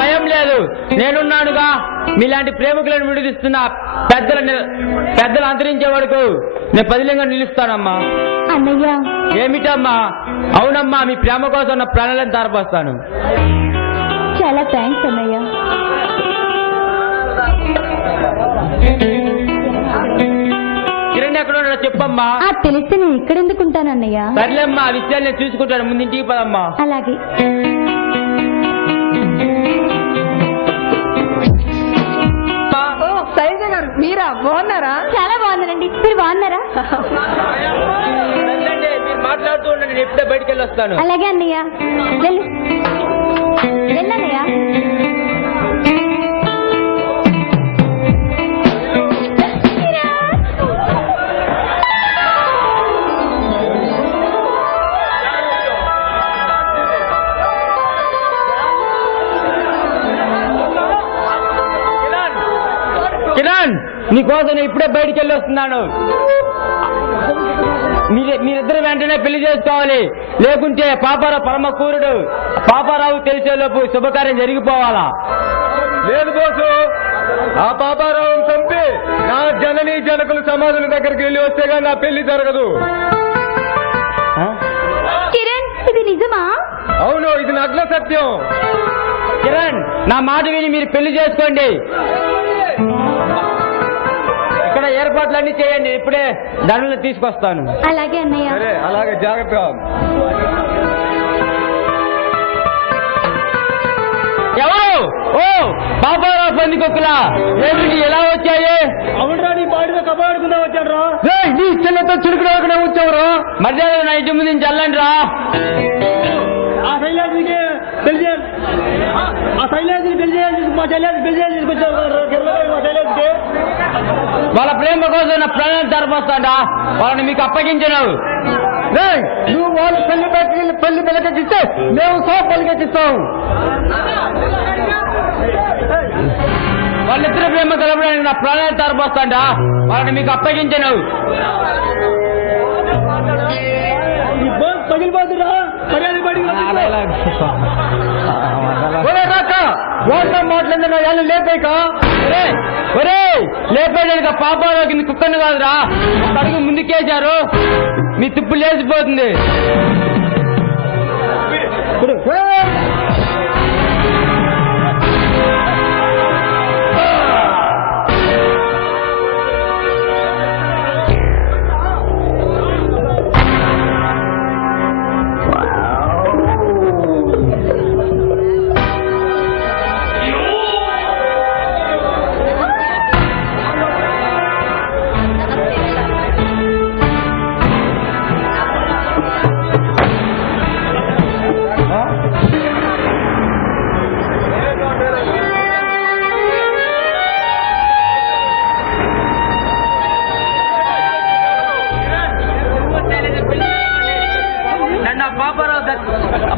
భయం లేదు, నేనున్నానుగా. మీలాంటి ప్రేమికులను విడిదిస్తున్న పెద్దలు అంతరించే వరకు నేను పదిలంగా నిలుస్తానమ్మా. అన్నయ్య ఏమిటమ్మా? అవునమ్మా, మీ ప్రేమ కోసం నా ప్రాణాలను తారపోస్తాను. చాలా థ్యాంక్స్ అన్నయ్య. కిరణ్ ఎక్కడ ఉన్నాడో చెప్పమ్మా. తెలిస్తే నేను ఇక్కడ ఎందుకుంటానన్నయ్య. సర్లేమ్మా, ఆ విషయాలు నేను చూసుకుంటాను. ముందు ఇంటికి పదమ్మా. అలాగే. శైలజ గారు, మీరా? బాగున్నారా? చాలా బాగున్నానండి. మీరు బాగున్నారా? మీరు మాట్లాడుతూ ఉండండి, నేను ఎప్పుడే బయటికి వెళ్ళి వస్తాను. అలాగే అన్నయ్య. వెళ్ళన్నయ్య. కిరణ్, నీకోసం నేను ఇప్పుడే బయటికి వెళ్ళి వస్తున్నాను. మీరిద్దరు వెంటనే పెళ్లి చేసుకోవాలి, లేకుంటే పాపారావు పరమ కూరుడు. పాపారావు తెలిసేలోపు శుభకార్యం జరిగిపోవాలా? లేదు బోసు, ఆ పాపారావుని చంపి నా జనని జనకులు సమాధుల దగ్గరికి వెళ్ళి వస్తేగా నా పెళ్లి జరగదు. కిరణ్, ఇది నిజమా? అవును, ఇది నగ్న సత్యం. కిరణ్, నా మాట విని మీరు పెళ్లి చేసుకోండి. ఇక్కడ ఏర్పాట్లన్నీ చేయండి, ఇప్పుడే దండలు తీసుకొస్తాను. అలాగే అన్నయ్య. సరే, అలాగే జాగ్రత్తగా. ఎవరు? ఓ పాపారావు పందికొక్కులా, ఏమిటి ఎలా వచ్చాయి? అవునరా, నీ బాడీలో కబాడుకుందా వచ్చాడు రా. నీ చిన్నతో చిరుకుడు వచ్చావురా. మర్యాద నా ఇంటి ముందు నుంచి వెళ్ళండి రా. ఆ శైలాజికి పెళ్లి చేయాలి, ఆ శైలాజికి పెళ్లి చేయాలి, మా శైలాజికి పెళ్లి చేయాలి తీసుకొచ్చావు మా శైలాజికి. వాళ్ళ ప్రేమ కోసం నా ప్రాణాలు తరపోస్తాడా? వాళ్ళని మీకు అప్పగించను. నువ్వు వాళ్ళు పెళ్లి పిల్లకిస్తే మేము సోపు పలికెక్కిస్తాం. వాళ్ళిద్దరు ప్రేమ కలపడానికి నా ప్రాణాలు తరపోస్తాడా? వాళ్ళని మీకు అప్పగించను. పగిలిపోతురా, మాట్లాడిన లేపాక లేపేదానికి పాపారావు కింద కుక్కను కాదురా. ఒక అడుగు ముందుకేశారు, మీ తుప్పు లేచిపోతుంది.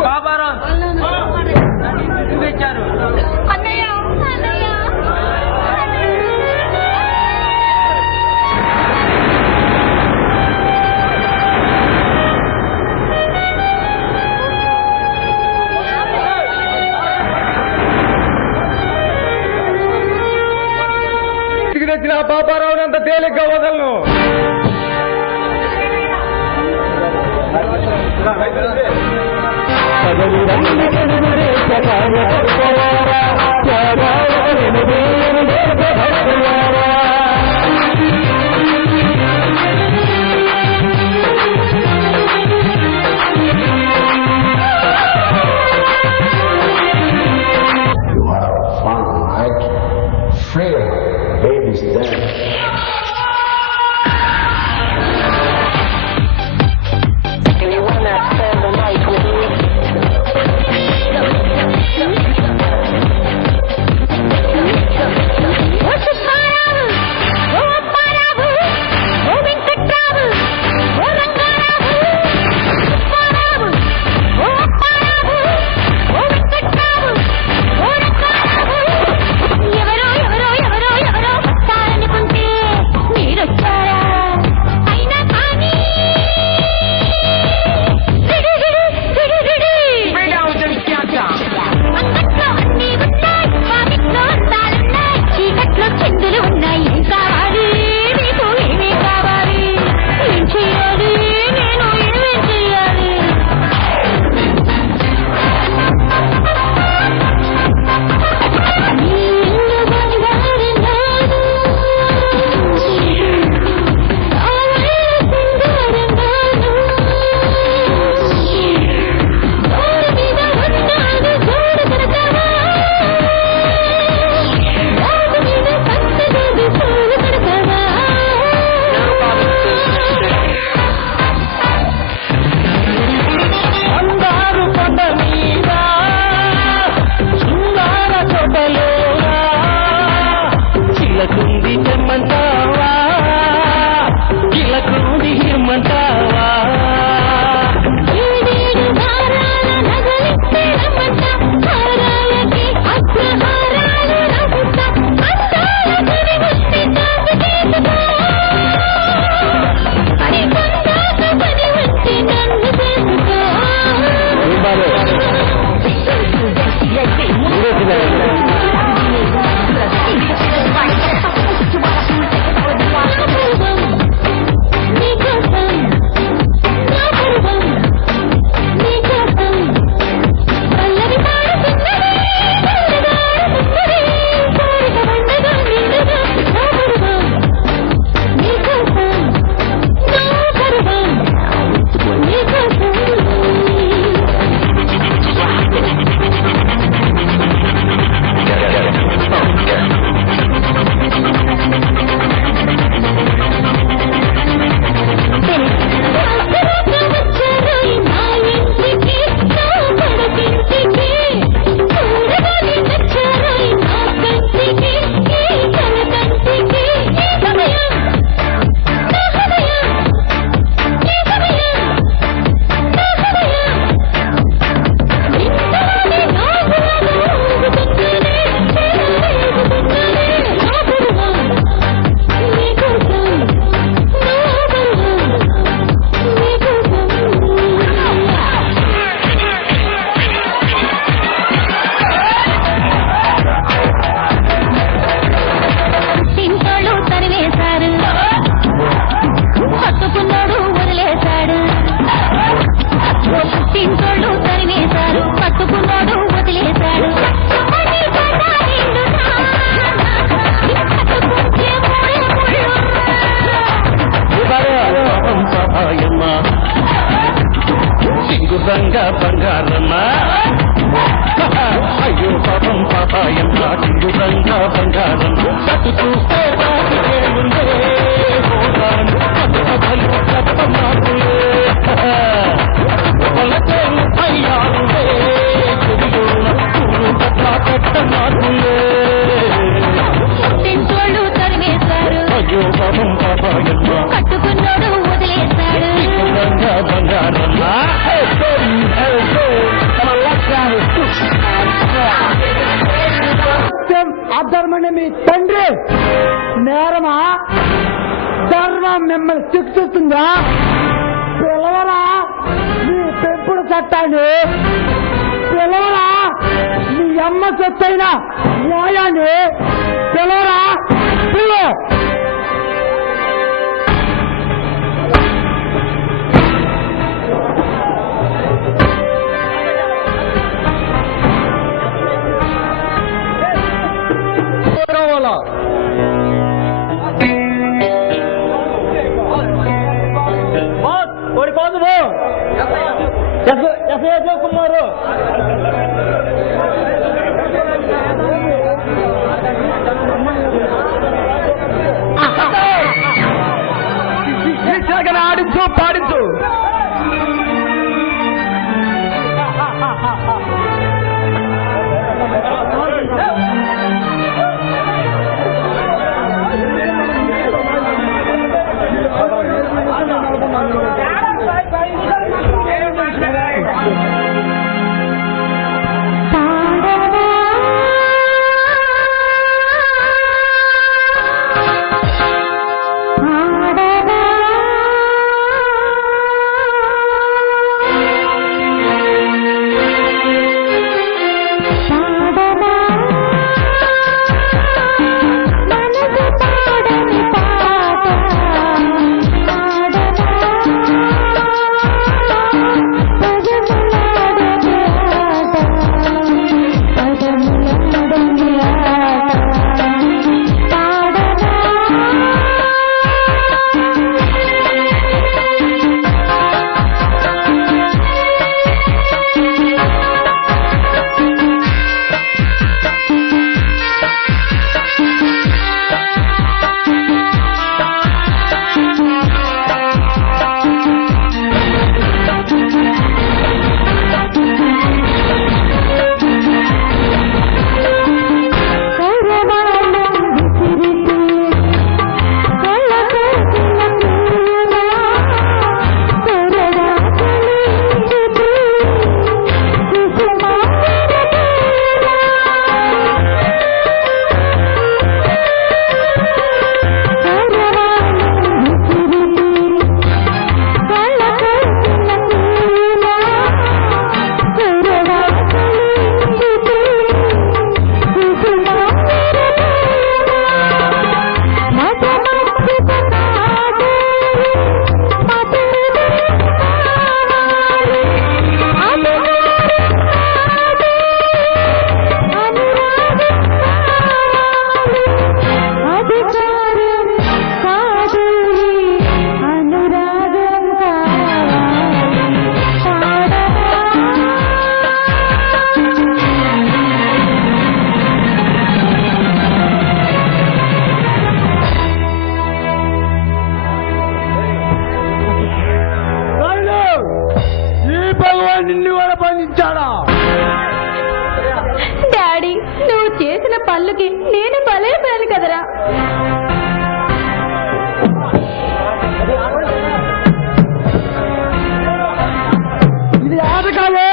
పాపారావు చూపించారు. తెచ్చిన పాపారావుని అంత తేలిగ్గా వదలను. Baby's dead. Anyone that spend the night with you? బంగారమ్మా అయ్యో పాపం పాపాయం నాటిండు రంగా బంగారం కట్టు చూస్తే రాజుండే హోదాను కథలు కథ మాటలే పలకేలు అయ్యారులే చెవిలోన పూలు కట్ట మాటలే తింటోళ్ళు తరివేశారు అయ్యో పాపం పాపాయమ్మా కట్టుకున్నాడు వదిలేశాడు రంగా బంగారమ్మా అధర్మని మీ తండ్రి నేరమా ధర్మం మిమ్మల్ని శిక్షిస్తుందా పిలవరా మీ పెంపుడు చట్టాన్ని పిలవరా మీ అమ్మ సొత్తైన న్యాయాన్ని పిలవరా పిలువ కుమారు ఆడించు పాడించు తప్పులకి నేను బలైపోయాను కదరా. ఇది ఆట కాదే,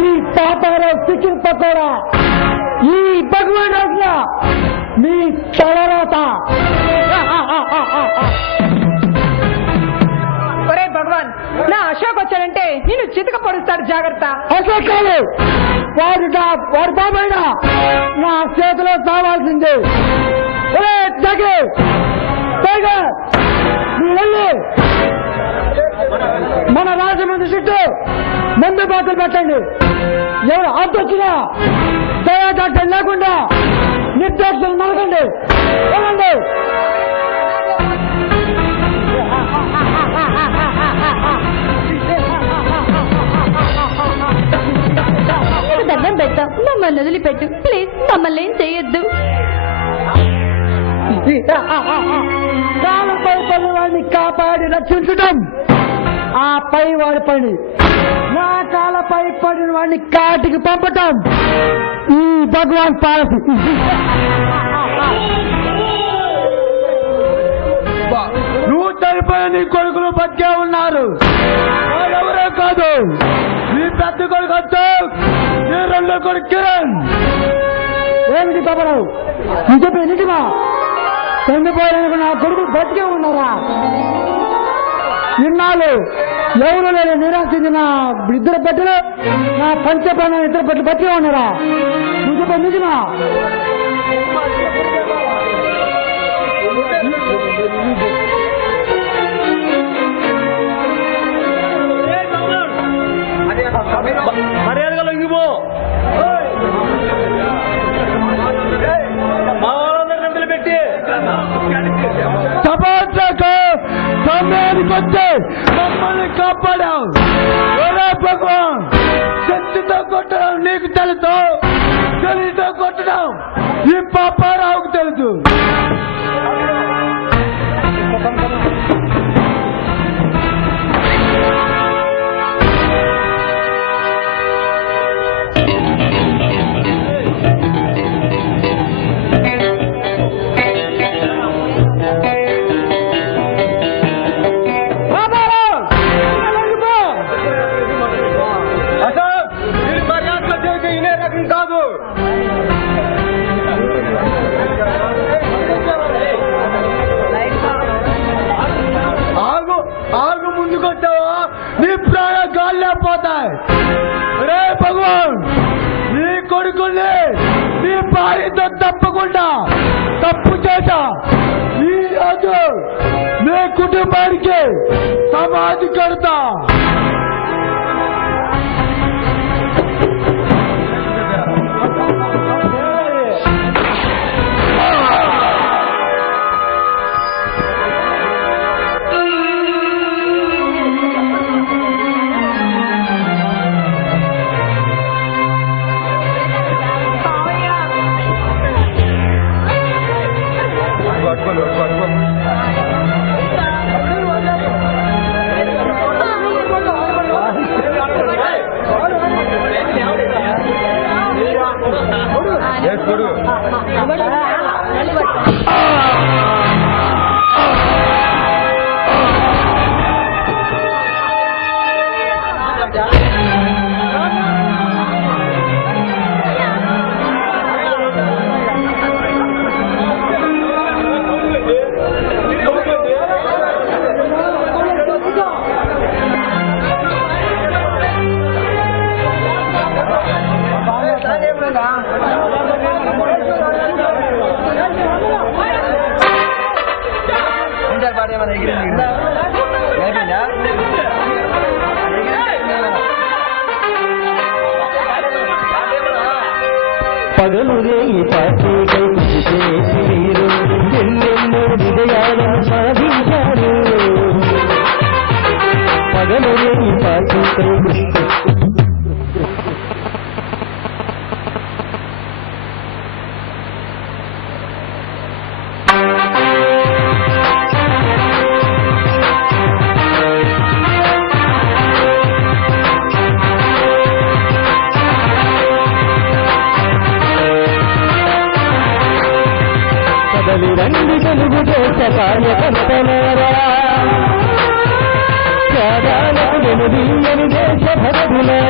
ఈ పాపారావు చికెన్ పకోడా, ఈ భగవాన్ రాసిన మీ తలరాత. ఒరే భగవాన్, నా అశోక్ వచ్చాడంటే నేను చితక పడుస్తాడు, జాగ్రత్త. అశోక్ కాదు, వాడు వాడి బాబైనా నా చేతిలో కావాల్సింది. ఒరే టైగర్, టైగర్, నువ్వు వెళ్ళి మన రాజమండ్రి చుట్టూ మందు బాటలు పెట్టండి. ఎవరు ఆపొచ్చినా దయాదాటం లేకుండా నిర్దోషులు నలగండి. వెళ్ళండి. దండం పెడతాం, మమ్మల్ని వదిలిపెట్టు ప్లీజ్. మమ్మల్ని ఏం చెయ్యొద్దు. కాలంపై పని వాడిని కాపాడి రక్షించటం ఆ పై వాడి పని. నా కాలపై పడిన వాడిని కాటికి పంపటం ఈ భగవాన్ పాలసీ. నువ్వు చనిపోయిన నీ కొడుకులు బతికే ఉన్నారు. ఎవరే కాదు, నీ పెద్ద కొడుకు అశోక్, నీ రెండో కొడుకు కిరణ్. ఏమిటి బాబరావు, నువ్వు చెప్పి నిజమా? చనిపోయిన నా కొడుకులు బతికే ఉన్నారా? ఇన్నాళ్ళు ఎవరు లేని నిరాశ చెందిన ఇద్దరు బిడ్డలు, నా పంచప్రాణ ఇద్దరు బిడ్డలు బతికే ఉన్నారా? నువ్వు చెప్పి నిజమా? మర్యాదగా లొంగిపో. మా వాళ్ళందరినీ వదిలిపెట్టి సమాజకు సమయానికి వచ్చి మమ్మల్ని కాపాడావు. భగవాన్, శక్తితో కొట్టడం నీకు తెలుసు, చలితో కొట్టడం ఈ పాపారావుకు తెలుసు. ముందుకొచ్చావా నీ ప్రాణ గాల్లో పోతాయి. రే భగవాన్, నీ కొడుకుల్ని నీ భార్యతో తప్పకుండా తప్పు చేశా. ఈ రోజు నీ కుటుంబానికి సమాధి కడతా. పగలు రేయి పాటి కై కృషి చేసి వీరు ఎన్నెన్నో విజయాలను సాధించారు. పగలు రేయి పాటి కై కృషి కదలి రండి తెలుగు దేశ కార్యకర్తలారా త్యాగాలకు వెనుదీయని దేశ భక్తులారా